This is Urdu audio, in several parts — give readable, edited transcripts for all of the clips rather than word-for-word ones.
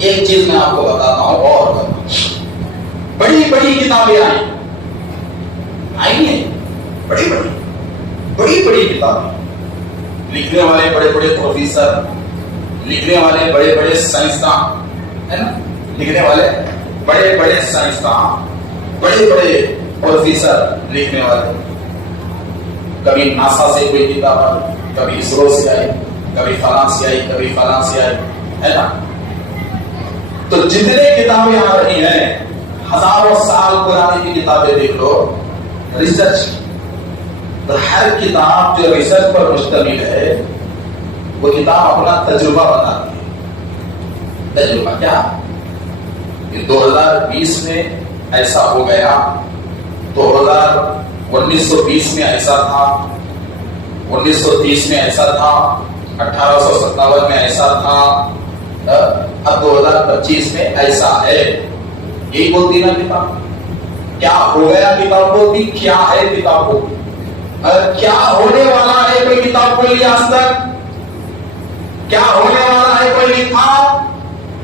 ایک چیز میں آپ کو بتاتا ہوں اور بڑی بڑی کتابیں آئی ہیں، بڑی بڑی کتابیں، لکھنے والے بڑے بڑے پروفیسر، لکھنے والے بڑے بڑے سائنسدان، ہے نا، لکھنے والے بڑے بڑے سائنسدان، بڑے بڑے پروفیسر لکھنے والے، کبھی ناسا سے کوئی کتاب آئی، کبھی اسرو سے آئی، کبھی فلاں سے آئی، کبھی فلاں سے آئی، ہے نا. تو جتنے کتابیں آ رہی ہیں، ہزاروں سال پرانی کی کتابیں دیکھ لو، ریسرچ، تو ہر کتاب جو ریسرچ پر مشتمل ہے وہ کتاب اپنا تجربہ بتاتی ہے. تجربہ کیا؟ 2020 میں ایسا ہو گیا، 1920 میں ایسا تھا، 1930 میں ایسا تھا، 1857 میں ایسا تھا، اب 2025 میں ایسا ہے. یہی بولتی نا کتاب. کیا ہو گیا کتاب بولتی، کیا ہے کتاب بولتی، اگر کیا ہونے والا ہے کوئی کتاب بولی آج تک، کیا ہونے والا ہے کوئی لکھا،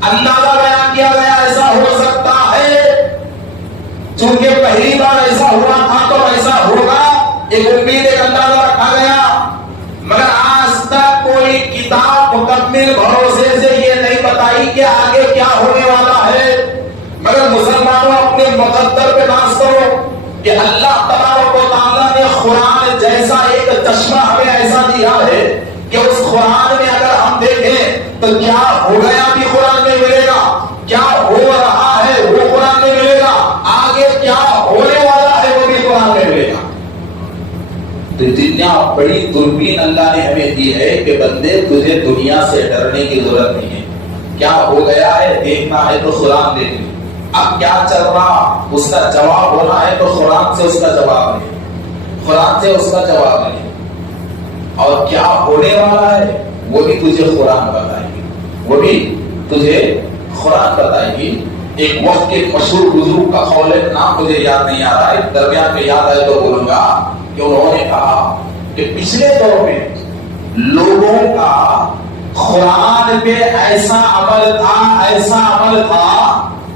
اندازہ بیان کیا گیا ایسا ہو سکتا ہے، چونکہ پہلی بار ایسا ہوا تھا تو ایسا ہوگا، ایک امید، ایک اندازہ رکھا گیا، مگر آج تک کوئی کتاب مکمل بھروسے سے یہ نہیں بتائی کہ آگے کیا ہونے والا ہے. مگر مسلمانوں اپنے مقدر پہ ناز کرو کہ اللہ تبارک و تعالیٰ نے قرآن جیسا ایک چشمہ ہمیں ایسا دیا ہے کہ اس قرآن میں اگر ہم دیکھیں تو کیا ہو گیا بھی قرآن میں ملے گا، کیا ہو رہا ہے وہ قرآن میں ملے گا، آگے کیا ہونے والا ہے وہ بھی قرآن میں ملے گا. تو دنیا بڑی دوربین اللہ نے ہمیں دی ہے کہ بندے تجھے دنیا سے ڈرنے کی ضرورت نہیں ہے. کیا ہو گیا ہے دیکھنا ہے تو قرآن دیکھ لیں، اب کیا چل رہا اس کا جواب ہونا ہے تو قرآن سے اس کا جواب لیں، قرآن سے اس کا جواب لیں. اور کیا ہونے والا ہے وہ بھی تجھے قرآن بتائے گی، وہ بھی تجھے قرآن بتائے گی. ایک وقت کے مشہور بزرگ کا قول ہے، نام مجھے یاد نہیں آ رہا ہے، درمیان میں یاد آئے تو بولوں گا، کہ انہوں نے کہا کہ پچھلے دور میں لوگوں کا قرآن پہ ایسا عمل تھا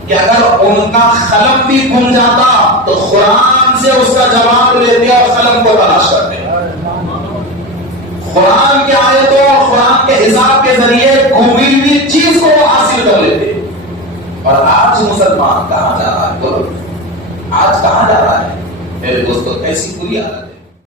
کہ اگر ان کا قلم بھی گم جاتا تو قرآن سے اس کا جواب لیتے اور قلم کو تلاش کرتے، قرآن کی آیتوں اور قرآن کے حساب کے ذریعے گمی ہوئی چیز کو وہ حاصل کر لیتے. اور آج مسلمان کہاں جا رہا ہے؟ آج کہاں جا رہا ہے میرے دوستوں؟ کیسی بری حالت.